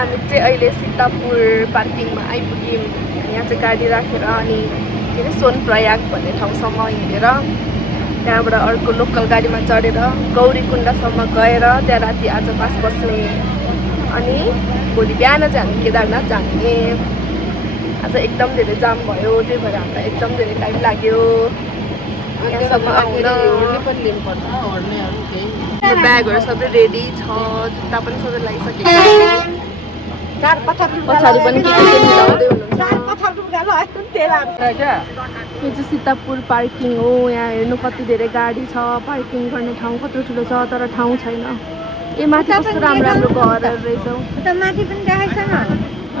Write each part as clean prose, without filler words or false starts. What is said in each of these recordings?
हामी चाहिँ अहिले सीतापुर पार्किङमा आइपुग्यौँ। यहाँ चाहिँ गाडी राखेर अनि के अरे सोनप्रयाग भन्ने ठाउँसम्म हिँडेर त्यहाँबाट अर्को लोकल गाडीमा चढेर गौरीकुण्डसम्म गएर त्यहाँ राति आज पास बस्ने अनि भोलि बिहान चाहिँ हामी केदारनाथ जाने। आज एकदम धेरै जाम भयो, त्यही भएर हामीलाई एकदम धेरै टाइम लाग्यो यहाँसम्म आउन। ब्यागहरू सबै रेडी छ, जुत्ता पनि सबै लगाइसकेको छ। पछाडि पनि के मिलाउँदै हुनुहुन्छ। यो चाहिँ सीतापुर पार्किङ हो। यहाँ हेर्नु कति धेरै गाडी छ, पार्किङ गर्ने ठाउँ कत्रो ठुलो छ तर ठाउँ छैन। ए माथि कस्तो राम्रो राम्रो घरहरू रहेछ। माथि पनि देखाइ छैन।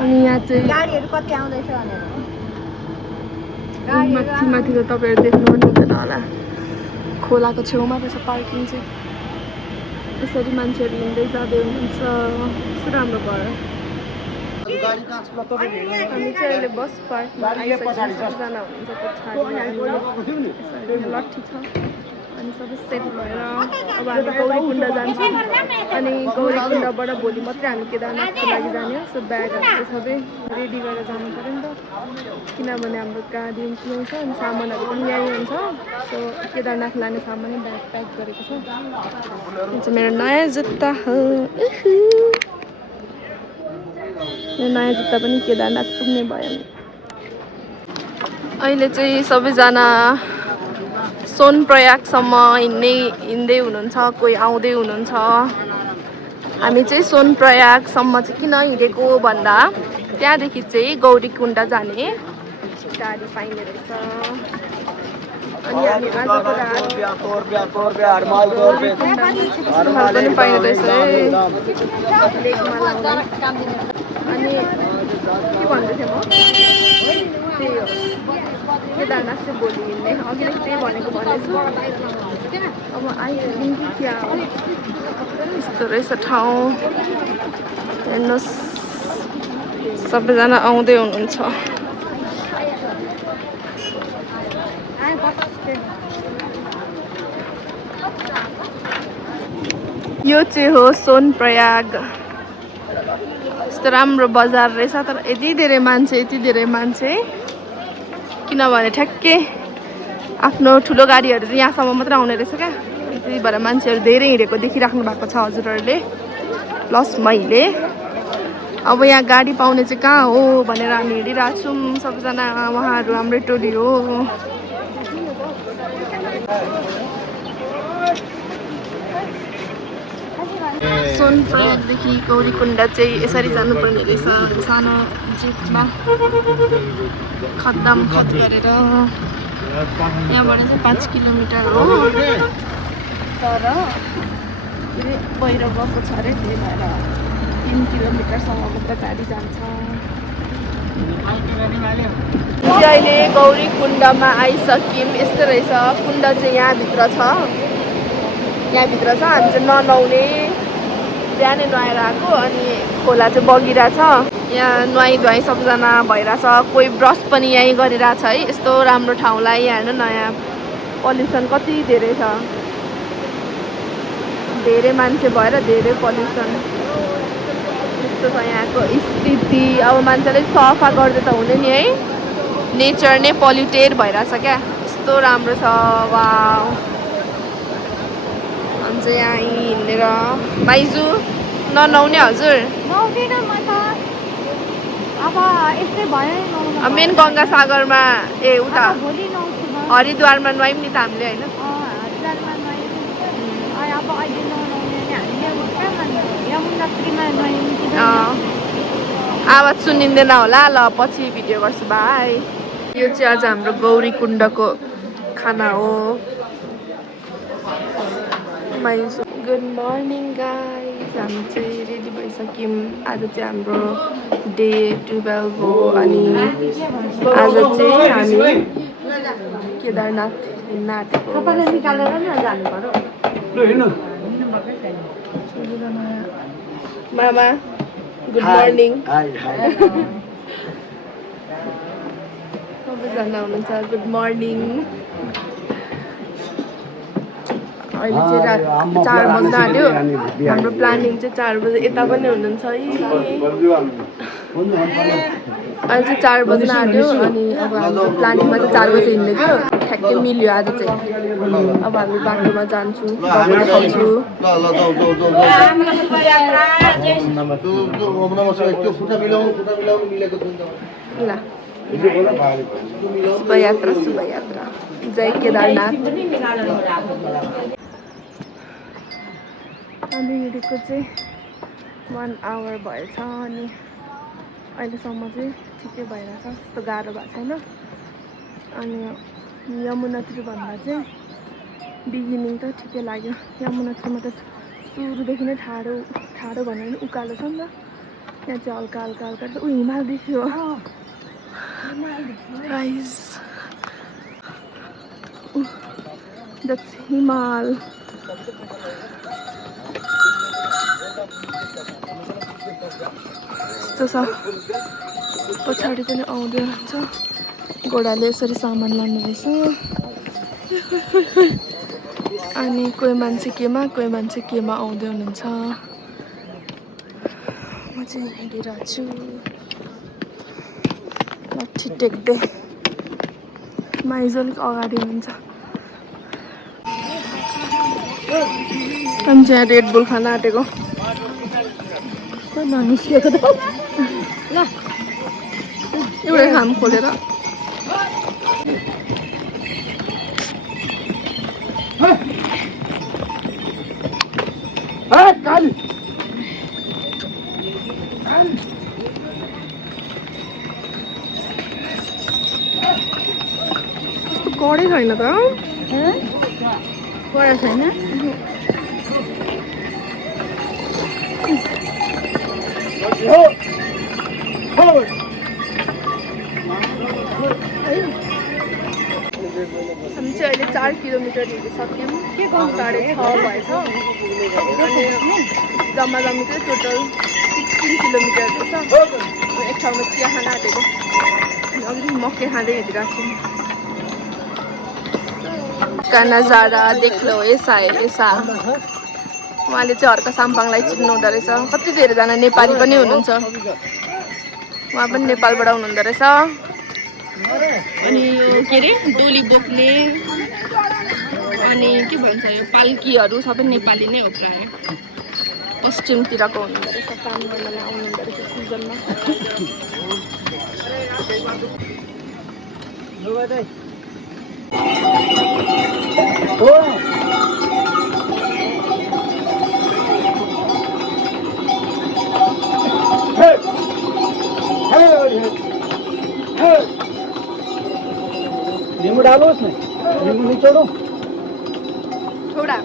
अनि यहाँ चाहिँ गाडीहरू कति आउँदैछ भनेर माथि माथि त तपाईँहरू देख्नु पनि हुँदैन होला। खोलाको छेउमा रहेछ पार्किङ चाहिँ। यसरी मान्छेहरू हिँड्दै जाँदै हुनुहुन्छ। कस्तो राम्रो घर। हामी चाहिँ अहिले बस पार्कमा आइसकेको छौँ। सबजना हुनुहुन्छ पछाडि। लट्ठी छ अनि सबै सेट भएर अब हामी गौरीकुण्ड जान्छौँ। अनि गौरीकुण्डबाट भोलि मात्रै हामी केदारनाथको लागि जाने हो। सो ब्यागहरू चाहिँ सबै रेडी गरेर जानु पऱ्यो नि त, किनभने हाम्रो गाडी यहीँ छ अनि सामानहरू पनि यहीँ हुन्छ। सो केदारनाथ लाने सामान ब्याग प्याक गरेको छ। यो चाहिँ मेरो नयाँ जुत्ता हो। यो नयाँ जुत्ता पनि केदारनाथ पुग्ने भयो। अहिले चाहिँ सबैजना सोनप्रयागसम्म हिँड्दै हुनुहुन्छ, कोही आउँदै हुनुहुन्छ। हामी चाहिँ सोनप्रयागसम्म चाहिँ किन हिँडेको भन्दा त्यहाँदेखि चाहिँ गौरीकुण्ड जाने गाडी पाइने रहेछ। अनि हामी आजको रात पनि पाइने रहेछ है लेकमा लाउने। अनि के भन्दै थिएँ म, त्यही हो केदारनाथ चाहिँ भोलि हिँड्ने। अघि नै त्यही भनेको भनेछु। अब आइपुग्यौँ कि क्या हो। यस्तो रहेछ ठाउँ हेर्नुहोस्, सबैजना आउँदै हुनुहुन्छ। यो चाहिँ हो सोनप्रयाग। यस्तो राम्रो बजार रहेछ तर यति धेरै मान्छे किनभने ठ्याक्कै आफ्नो ठुलो गाडीहरू चाहिँ यहाँसम्म मात्रै आउने रहेछ क्या। त्यही भएर मान्छेहरू धेरै हिँडेको देखिराख्नु भएको छ हजुरहरूले प्लस मैले। अब यहाँ गाडी पाउने चाहिँ कहाँ हो भनेर हामी हिँडिरहेको छौँ सबैजना। उहाँहरू हाम्रै टोली हो। सोनप्रयागदेखि गौरीकुण्ड चाहिँ यसरी जानुपर्ने रहेछ, सानो जिपमा खत गरेर। यहाँबाट चाहिँ 5 किलोमिटर हो तर पहिरो गएको छ अरे, त्यही भएर 3 किलोमिटरसम्म मात्र गाडी जान्छ। अहिले गौरीकुण्डमा आइसक्यौँ। यस्तो रहेछ कुण्ड चाहिँ यहाँभित्र छ। हामी चाहिँ ननुहाउने, बिहानै नुहाएर आएको। अनि खोला चाहिँ बगिरहेछ। यहाँ नुहाइ धुवाइ सबजना भइरहेछ। कोही ब्रस पनि यहीँ गरिरहेछ है। यस्तो राम्रो ठाउँलाई हेर्नु न, यहाँ पल्युसन कति धेरै छ। धेरै मान्छे भएर धेरै पल्युसन। यस्तो छ यहाँको स्थिति। अब मान्छेले सफा गर्दै त हुने नि है, नेचर नै पल्युटेड भइरहेछ क्या। यस्तो राम्रो छ। वाउ। हामी चाहिँ यहाँ हिँडेर माइजू ननुहाउने हजुर मेन गङ्गासागरमा ए उता हरिद्वारमा नुहायौँ नि त हामीले होइन। आवाज सुनिँदैन होला। ल पछि भिडियो गर्छु, बाई। यो चाहिँ आज हाम्रो गौरीकुण्डको खाना हो। Good morning guys. हामी चाहिँ रेडी भइसक्यौँ। आज चाहिँ हाम्रो डे 12 हो। अनि आज चाहिँ हामी केदारनाथ हिँड्न आँटेको। मामा गुड मर्निङ। सबैजना हुनुहुन्छ गुड मर्निङ। अहिले चाहिँ 4 बज्न आँट्यो हाम्रो प्लानिङ चाहिँ 4 बजे यता पनि हुनुहुन्छ है अहिले चाहिँ 4 बज्न आँट्यो अनि अब हाम्रो प्लानिङमा चाहिँ 4 बजे हिँड्ने थियो ठ्याक्कै मिल्यो आज चाहिँ अब हामी बाटोमा जान्छु देखाउँछु ल शुभयात्रा जय केदारनाथ हामी हिँडेको चाहिँ 1 आवर भएछ अनि अहिलेसम्म चाहिँ ठिकै भइरहेछ त्यस्तो गाह्रो भएको छैन अनि यमुनोत्री भन्दा चाहिँ बिगिनिङ त ठिकै लाग्यो यमुनोत्रीमा त सुरुदेखि नै ठाडो भन्यो भने उकालो छ नि त त्यहाँ चाहिँ हल्का हल्का हल्का ऊ हिमाल देख्यो गाइस द्याट्स हिमाल यस्तो छ पछाडि पनि आउँदै हुन्छ घोडाले यसरी सामान लानु रहेछ अनि कोही मान्छे केमा आउँदै हुनुहुन्छ म चाहिँ हिँडिरहेको छु लाठी टेक्दै माइज अलिक अगाडि हुनुहुन्छ अनि चाहिँ रेड बुल खान आँटेको ननिस्केको त ल एउटै खाम खोलेर कडै छैन त कडा छैन हामी चाहिँ अहिले 4 किलोमिटर हिँडिसक्यौँ 6:30 भएछ अनि जम्मा चाहिँ टोटल 16 किलोमिटर रहेछ एक ठाउँमा चिया खान आँटेको अनि अघि मकै खाँदै हिँडिरहेको छौँ का नजारा देख लो ऐसा है ऐसा उहाँले चाहिँ हर्क साम्पाङलाई चिन्नु हुँदो रहेछ कति धेरैजना नेपाली पनि हुनुहुन्छ उहाँ पनि नेपालबाट हुनुहुँदो रहेछ अनि यो के अरे डोली बोक्ने अनि के भन्छ यो पाल्कीहरू सबै नेपाली नै हो प्रायः पश्चिमतिरको हुनुहुँदो रहेछ काम गर्नलाई आउनुहुँदो रहेछ सिजनमा नींबू डालो उसमें नींबू निचोड़ो थोड़ा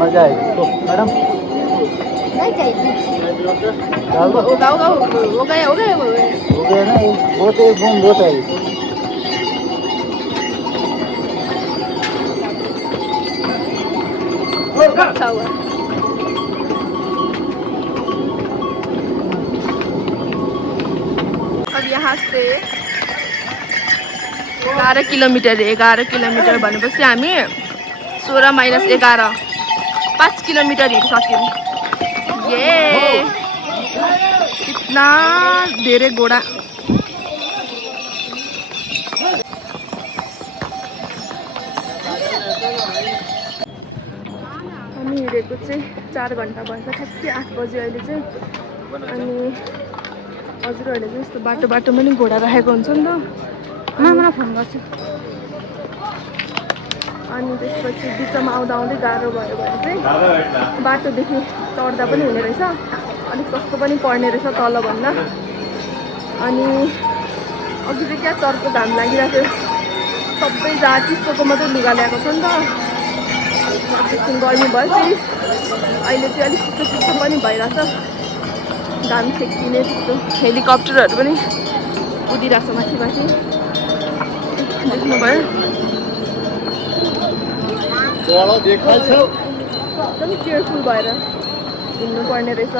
मजा आएगी तो मैडम नहीं चाहिए डाल दो हो गया हो गया ना बहुत एक बूंद बहुत है अच्छा हुआ अब यहाँ से 11 किलोमिटर भनेपछि हामी 16 - 11 5 किलोमिटर हिँडिसक्यौँ ये इतना धेरै घोडा हामी हिँडेको चाहिँ 4 घन्टा भन्छ ठ्याक्कै 8 बजे अहिले चाहिँ अनि हजुरहरूले चाहिँ यस्तो बाटोमा नि घोडा राखेको हुन्छ नि त मामालाई फोन गर्छु अनि त्यसपछि बिचमा आउँदा गाह्रो भयो भने चाहिँ बाटोदेखि चढ्दा पनि हुने रहेछ अलिक सस्तो पनि पर्ने रहेछ तल भन्दा अनि अघि चाहिँ क्या चर्को घाम लागिरहेको थियो सबै जहाँ चिसोको मात्रै लुगा ल्याएको छ नि त एकछिन गर्मी भयो फेरि अहिले चाहिँ अलिक चिसो पनि भइरहेछ घाम सेकिने त्यस्तो हेलिकप्टरहरू पनि उडिरहेछ माथि देख्नुभयो एकदम केयरफुल भएर हिँड्नुपर्ने रहेछ।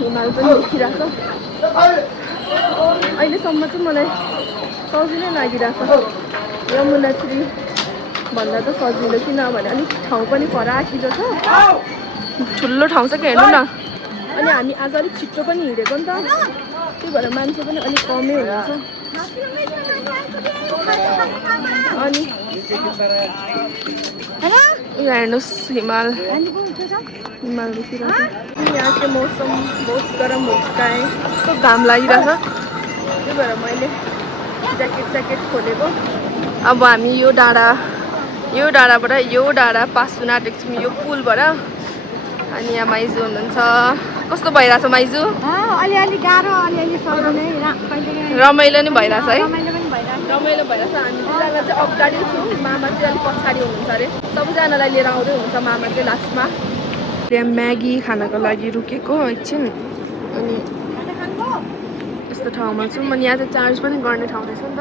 हिमाल पनि देखिरहेको छ। अहिलेसम्म चाहिँ मलाई सजिलै लागिरहेको छ यमुनोत्री भन्दा त सजिलो, किनभने अलिक ठाउँ पनि फराकिलो छ, ठुलो ठाउँ छ कि हेर्नु न। अनि हामी आज अलिक छिट्टो पनि हिँडेको नि त, त्यही भएर मान्छे पनि अलिक कमै हुनुहुन्छ। अनि हेर्नुहोस् हिमाल देखिरहेको छ। यहाँ चाहिँ मौसम बहुत गरम हो चुका है, कस्तो घाम लागिरहेछ, त्यही भएर मैले ज्याकेट खोलेको। अब हामी यो डाँडाबाट यो डाँडा पास हुन आँटेको छौँ, यो पुलबाट। अनि यहाँ माइजू हुनुहुन्छ। कस्तो भइरहेछ माइजू? अलिअलि गाह्रो, अलिअलि सजिलै, रमाइलो नि भइरहेछ है? रमाइलो रमाइलो भइरहेछ। भइरहेछ। हामी दुईजना चाहिँ अगाडि छौँ, मामा चाहिँ अलिक पछाडि हुनुहुन्छ अरे। सबैजनालाई लिएर आउँदै हुनुहुन्छ मामा चाहिँ लास्टमा। त्यहाँ म्यागी खानको लागि रुकेको एकछिन, अनि यस्तो ठाउँमा छौँ। अनि यहाँ चाहिँ चार्ज पनि गर्ने ठाउँ रहेछ नि त,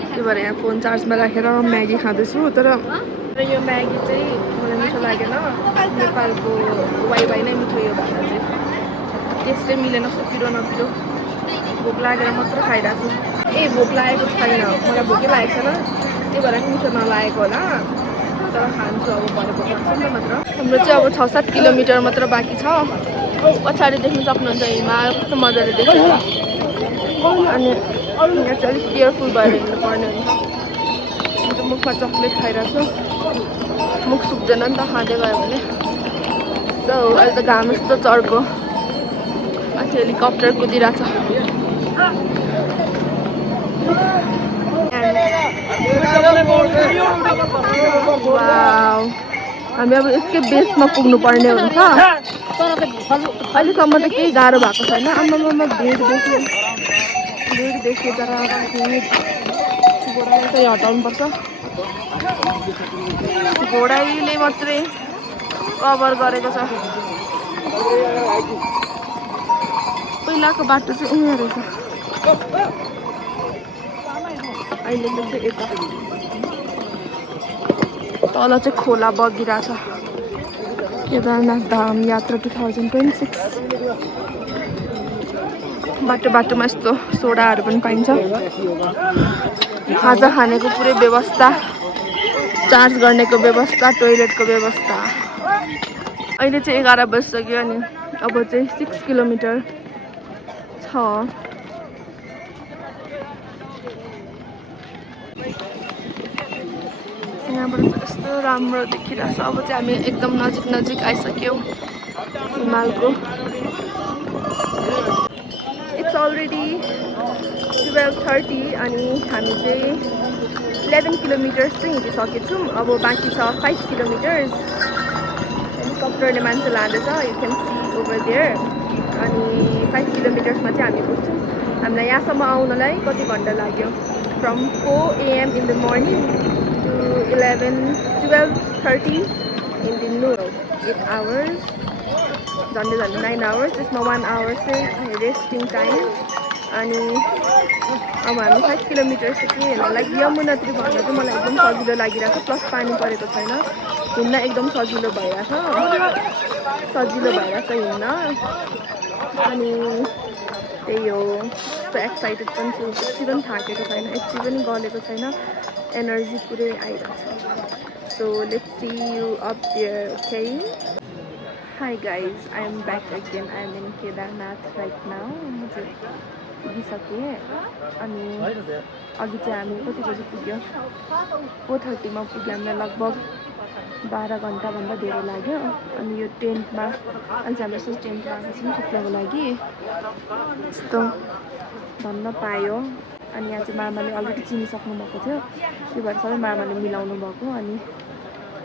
त्यही भएर यहाँ फोन चार्जमा राखेर म्यागी खाँदैछु। तर यो म्यागी चाहिँ मलाई मिठो लागेन, नेपालको वाइ नै मिठो यो भन्दा चाहिँ टेस्टै मिलेन, कस्तो पिरो नपिरो। भोक लागेर मात्र खाइरहेको छु। भोक लागेको छैन, मलाई भोकै लागेको छैन, त्यही भएर मिठो नलागेको होला। तर खान्छु अब, भरे भोक लाग्छ नि त मात्र। हाम्रो चाहिँ अब 6-7 किलोमिटर मात्र बाँकी छ। पछाडि देख्नु सक्नुहुन्छ हिमाल कस्तो मजाले देख्छ। अनि यहाँ चाहिँ अलिक केयरफुल भएर हिँड्नुपर्ने हुन्छ। अन्त मुखमा चक्लेट खाइरहेको छु, मुख सुक्दैन नि त खाँदै गयो भने। सो अहिले त घाम यस्तो चर्को, माथि हेलिकप्टर कुदिरहेछ। हामी अब यसकै बेसमा पुग्नु पर्ने हुन्छ। अहिलेसम्म त केही गाह्रो भएको छैन। आमामा भिड देखियो तर घोडालाई चाहिँ हटाउनुपर्छ। घोडाले मात्रै कभर गरेको छ। पहिलाको बाटो चाहिँ उहाँ रहेछ, अहिले चाहिँ यता तल चाहिँ खोला बगिरहेछ। केदारनाथ धाम यात्रा 2026। बाटोमा यस्तो सोडाहरू पनि पाइन्छ। खाजा खानेको पुरै व्यवस्था, चार्ज गर्नेको व्यवस्था, टोइलेटको व्यवस्था। अहिले चाहिँ 11 बजिसक्यो अनि अब चाहिँ 6 किलोमिटर छ। यहाँबाट यस्तो राम्रो देखिरहेछ। अब चाहिँ हामी एकदम नजिक आइसक्यौँ हिमालको। इट्स अलरेडी 12:30 अनि हामी चाहिँ 11 किलोमिटर्स चाहिँ हिँडिसकेछौँ। अब बाँकी छ 5 किलोमिटर्स। हेलिकप्टरले मान्छे लाँदैछ, you can see over there. अनि 5 किलोमिटर्समा चाहिँ हामी पुग्छौँ। हामीलाई यहाँसम्म आउनलाई कति घन्टा लाग्यो? From 4 AM in the morning to 12:30 in the noon, 8 hours, झन्डै 9 hours। त्यसमा 1 hour चाहिँ रेस्टिङ टाइम। अनि अब हामी 5 किलोमिटर चाहिँ के हेर्नु, लाइक यमुनोत्री भन्दा चाहिँ मलाई एकदम सजिलो लागिरहेको छ। प्लस पानी परेको छैन, हिँड्न एकदम सजिलो भइरहेछ हिँड्न। अनि त्यही हो, यस्तो एक्साइटेड पनि छु, यति पनि थाकेको छैन, यति पनि गलेको छैन, एनर्जी पुरै आइरहेछ। So let's see you up there, okay? Hi guys, I am back again. I am in Kedarnath right now. म चाहिँ पुगिसकेँ। अनि अघि चाहिँ हामी कति बजी पुग्यो? 4:30मा पुग्यो। हामीलाई लगभग 12 घन्टाभन्दा धेरै लाग्यो। अनि यो टेन्टमा अहिले चाहिँ हाम्रो टेन्टमा आएको छौँ सुत्नको लागि। यस्तो भन्न पायो। अनि यहाँ चाहिँ मामाले अलरेडी चिनिसक्नु भएको थियो, त्यही भएर सबै मामाले मिलाउनु भएको। अनि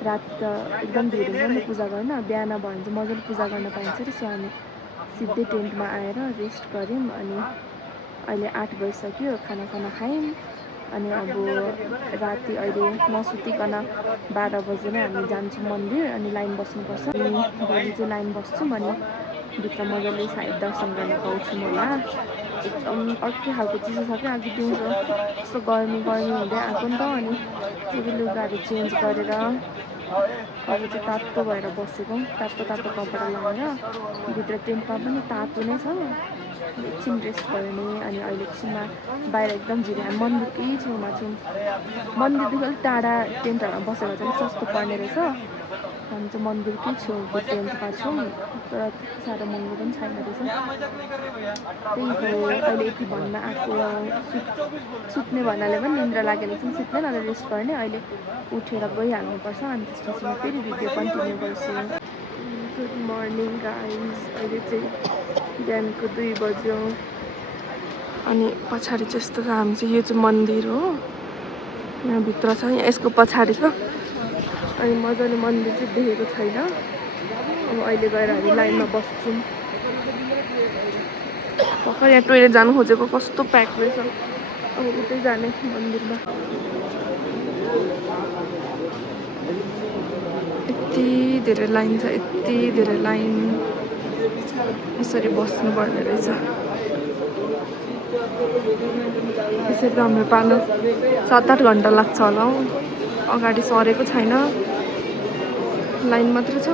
राति त एकदम भिड हुन्छ नि पूजा गर्न, बिहान भयो भने चाहिँ मजाले पूजा गर्न पाइन्छ। सो हामी सिधै टेन्टमा आएर रेस्ट गऱ्यौँ। अनि अहिले 8 बजिसक्यो, खाना खायौँ। अनि अब राति अहिले नसुतिकन 12 बजे नै हामी जान्छौँ मन्दिर। अनि लाइन बस्नुपर्छ। अनि भोलि चाहिँ लाइन बस्छौँ। अनि भित्र मजाले सायद दर्शन गर्न पाउँछौँ होला। एकदम अर्कै खालको चिसो छ क्या। आज दिउँसो यस्तो गर्मी हुँदै आएको नि त, अनि फेरि लुगाहरू चेन्ज गरेर अहिले चाहिँ तातो भएर बसेको। तातो कपडा लगाएर भित्र टेन्टमा पनि तातो नै छ। एकछिन रेस्ट गर्ने। अनि अहिले एकछिनमा बाहिर एकदम झिरे मन्दिरकै छेउमा छौँ। मन्दिरदेखि अलिक टाढा टेन्टहरूमा बसेर चाहिँ सस्तो पर्ने रहेछ। हामी चाहिँ मन्दिरकै छेउको टेन्टमा छौँ, तर त्यति साह्रो महँगो पनि छैन रहेछ। त्यही हो अहिले यति भन्न आएको। सुत्ने भन्नाले पनि निन्द्रा लागेर एकछिन सुत्ने नभए रेस्ट गर्ने। अहिले उठेर गइहाल्नुपर्छ, अनि त्यसपछि म फेरि भिडियो कन्टिन्यू गर्छु। गुड मर्निङ गाइज, अहिले चाहिँ बिहानको 2 बज्यो। अनि पछाडि चाहिँ यस्तो छ, हामी चाहिँ यो चाहिँ मन्दिर हो, यहाँभित्र छ, यहाँ यसको पछाडि छ। अनि मजाले मन्दिर चाहिँ देखेको छैन। अब अहिले गएर हामी लाइनमा बस्छौँ। भर्खर यहाँ टोइलेट जानु खोजेको, कस्तो प्याक रहेछ। अब उतै जाने मन्दिरमा। यति धेरै लाइन छ, यति धेरै लाइन। यसरी बस्नुपर्ने रहेछ। यसरी त हाम्रो पालो 7-8 घन्टा लाग्छ होला हौ। अगाडि सरेको छैन, लाइन मात्रै छ।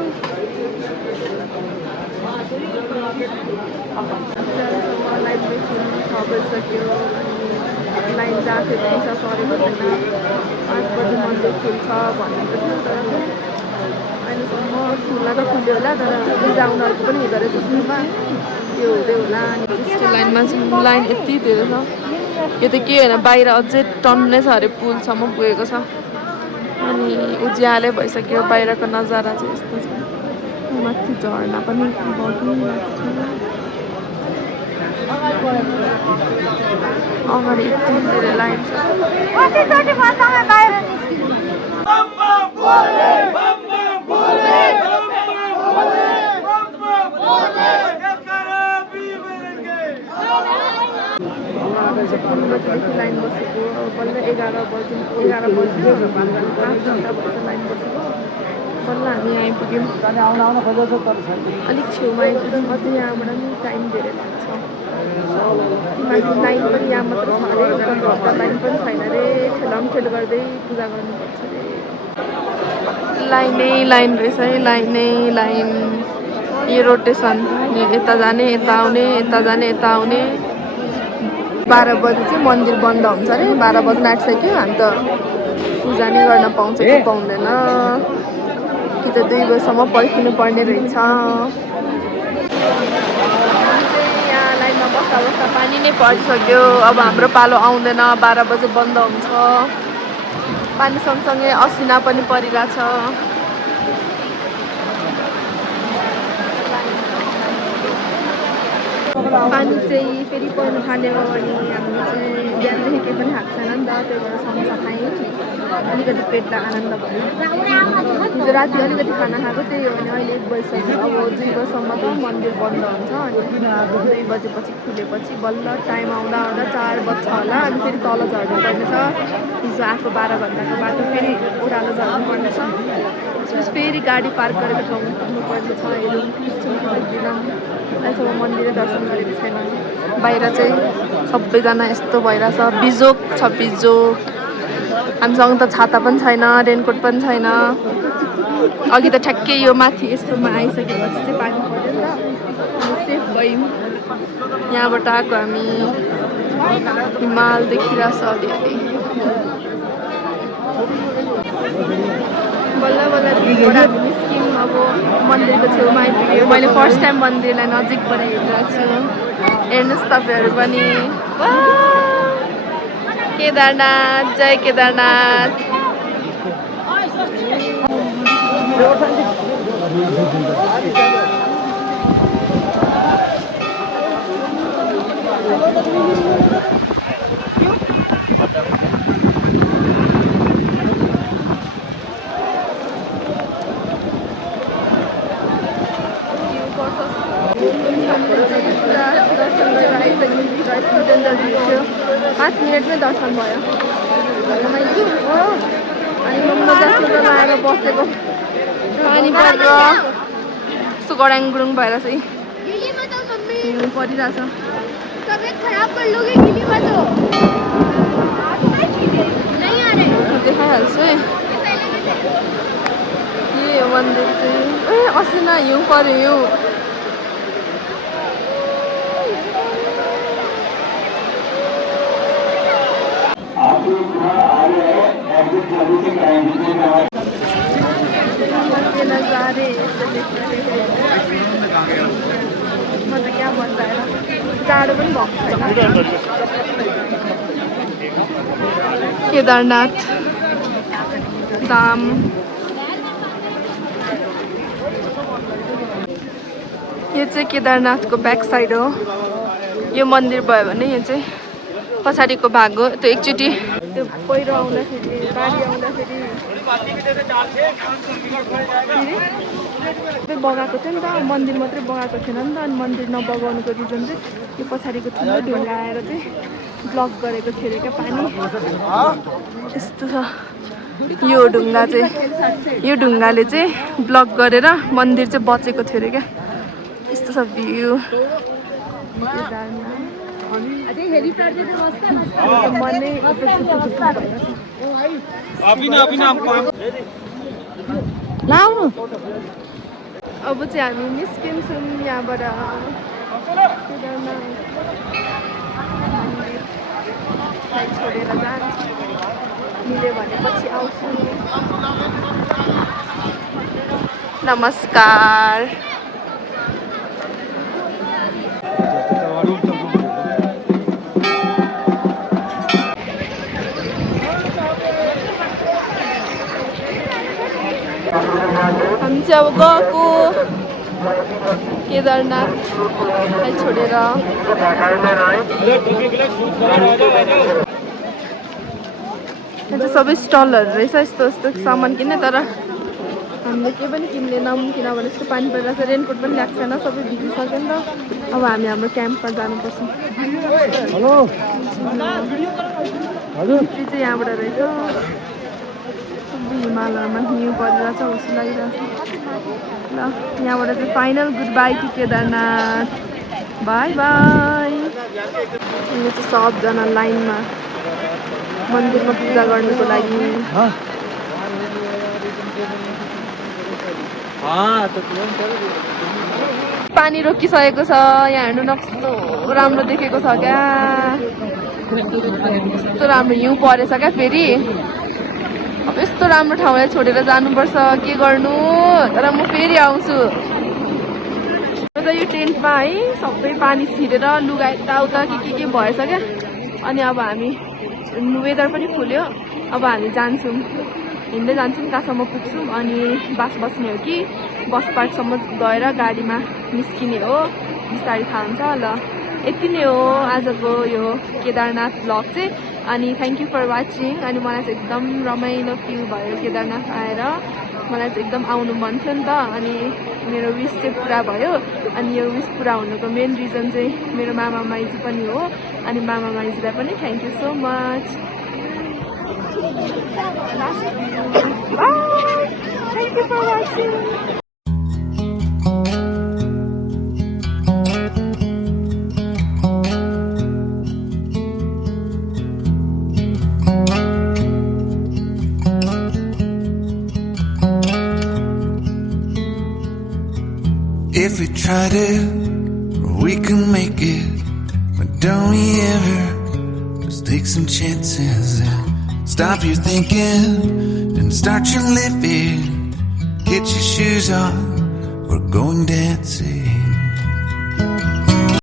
लाइनमै छौँ, 6 बजिसक्यो। अनि लाइन जहाँ थियो त्यही छ, सरेको छैन। 5 बजी मन्दिर खुल्छ भनेको थियो, तर अहिलेसम्म खुल्ला त खुल्यो होला, तर भिजा उनीहरूको पनि हुँदो रहेछ सुरुमा, त्यो हुँदै होला। अनि त्यस्तो लाइनमा चाहिँ लाइन यति धेरै छ। यो त के होइन, बाहिर अझै टन्नै छ अरे, पुलसम्म पुगेको छ। अनि उज्यालै भइसक्यो। बाहिरको नजारा चाहिँ यस्तो छ। माथि झर्ना पनि बगिरहेको छ। अगाडि यति धेरै लाइन छ। लाइन बसेको बल्ल 11 बज्यो। 8 घन्टा भएछ लाइन बसेको। बल्ल हामी यहाँ आइपुग्यौँ। अलिक छेउमा आइपुग्यौँ। अझै यहाँबाट नि टाइम धेरै लाग्छ। माथि लाइन पनि यहाँ मात्र छ अरे, उता लाइन पनि छैन अरे। ठेलामठेल गर्दै पूजा गर्नुपर्छ अरे। लाइनै लाइन रहेछ है, लाइनै लाइन। यो रोटेसन, यता जाने यता आउने, यता जाने यता आउने। 12 बजी चाहिँ मन्दिर बन्द हुन्छ अरे। 12 बज्न आँटिसक्यो। हामी त पूजा नै गर्न पाउँछ कि पाउँदैन, कि त 2 बजीसम्म पर्खिनु पर्ने रहेछ। यहाँ लाइनमा बस्दा बस्दा पानी नै परिसक्यो। अब हाम्रो पालो आउँदैन, 12 बजे बन्द हुन्छ। पानी सँगसँगै असिना पनि परिरहेछ। पानी चाहिँ फेरि पर्नु थाल्यो अनि हामी चाहिँ बिहानदेखि केही पनि खाएको छैन नि त, त्यही भएर समोसा खायौँ। अलिकति पेटलाई आनन्द भयो। हिजो राति अलिकति खाना खाएको, त्यही हो भने अहिले 1 बजिसक्यो। अब 2 बजीसम्म त मन्दिर बन्द हुन्छ। अनि 2 बजेपछि खुलेपछि बल्ल टाइम आउँदा 4 बज्छ होला। अनि फेरि तल झर्नु पर्ने छ। हिजो आएको 12 घन्टाको बाटो फेरि ओह्रालो झर्नु पर्ने छ। त्यसपछि फेरि गाडी पार्क गरेको ठाउँमा पुग्नुपर्ने छ। हेरौँ पुग्छौँ कि पुग्दैनौँ। अहिलेसम्म मन्दिरै दर्शन गरेको छैन। बाहिर चाहिँ सबैजना यस्तो भइरहेछ, बिजोक छ बिजोक। हामीसँग त छाता पनि छैन, रेनकोट पनि छैन। अघि त ठ्याक्कै यो माथि यस्तोमा आइसकेपछि चाहिँ पानी पऱ्यो नि त, अनि सेफ भयौँ। यहाँबाट आएको हामी, हिमाल देखिरहेछ अलिअलि। बल्ल बल्ल भित्रबाट हामी निस्क्यौँ। अब मन्दिरको छेउमा आइपुग्यो। मैले फर्स्ट टाइम मन्दिरलाई नजिकबाट हेरिरहेको छु। हेर्नुहोस् तपाईँहरू पनि। केदारनाथ, जय केदारनाथ। दर्शन गरेर आइसक्यो। 5 मिनटमै दर्शन भयो। अनि म मजासुर लगाएर बसेको, पानी परेर यस्तो गडाङ गुडुङ भएर चाहिँ हिउँ परिरहेछ। तबीयत खराब कर लोगे गीली मत हो नहीं आ रहे देखाइहाल्छु है यो मन्दिर चाहिँ ए असिना हिउँ पर्यो हिउँ नजारे म त क्या भन्छ जाडो पनि भएको छैन केदारनाथ धाम यो चाहिँ केदारनाथको ब्याक साइड हो यो मन्दिर भयो भने यो चाहिँ पछाडिको भाग हो त्यो एकचोटि त्यो पहिरो आउँदाखेरि बाढी आउँदाखेरि बगाएको थियो नि त मन्दिर मात्रै बगाएको थिएन नि त अनि मन्दिर नबगाउनुको रिजन चाहिँ यो पछाडिको ठुलो ढुङ्गा आएर चाहिँ ब्लक गरेको थियो अरे क्या पानी यस्तो छ यो ढुङ्गा चाहिँ यो ढुङ्गाले चाहिँ ब्लक गरेर मन्दिर चाहिँ बचेको थियो अरे क्या यस्तो छ भ्यू लाउनु अब चाहिँ हामी निस्किन्छौँ यहाँबाट छोडेर जान्छ मिल्यो भने पछि आउँछु नमस्कार हामी चाहिँ अब गएको केदारनाथलाई छोडेर सबै स्टलहरू रहेछ यस्तो यस्तो सामान किन्ने तर हामीले केही पनि किन्दैनौँ किनभने यस्तो पानी परिरहेको छ रेनकोट पनि ल्याएको छैन सबै भिजिसक्यो नि त अब हामी हाम्रो क्याम्पमा जानुपर्छ चाहिँ यहाँबाट रहेछ हिमालयमा हिउँ परिरहेछ जस्तो लागिरहेछ ल यहाँबाट चाहिँ final good bye to Kedarnath bye bye यो चाहिँ सबजना लाइनमा मन्दिरमा पूजा गर्नुको लागि पानी रोकिसकेको छ यहाँ हेर्नु न कस्तो राम्रो देखेको छ क्या कस्तो राम्रो हिउँ परेछ क्या फेरि अब यस्तो राम्रो ठाउँलाई छोडेर जानुपर्छ के गर्नु तर म फेरि आउँछु र यो टेन्टमा है सबै पानी छिरेर लुगा यताउता के भएछ क्या अनि अब हामी वेदर पनि खुल्यो अब हामी जान्छौँ हिँड्दै जान्छौँ कहाँसम्म पुग्छौँ अनि बस बस्ने हो कि बस पार्कसम्म गएर गाडीमा निस्किने हो बिस्तारै थाहा हुन्छ ल यति नै हो आजको यो केदारनाथ ब्लग चाहिँ अनि थ्याङ्क यू फर वाचिङ अनि मलाई चाहिँ एकदम रमाइलो फिल भयो केदारनाथ आएर मलाई चाहिँ एकदम आउनु मन थियो नि त अनि मेरो विस चाहिँ पुरा भयो अनि यो विस पुरा हुनुको मेन रिजन चाहिँ मेरो मामा माइजू पनि हो अनि मामा माइजूलाई पनि thank you so much thank you for watching If we tried it, we can make it. But don't we ever just take some chances and stop your thinking and start your living. Get your shoes on, we're going dancing.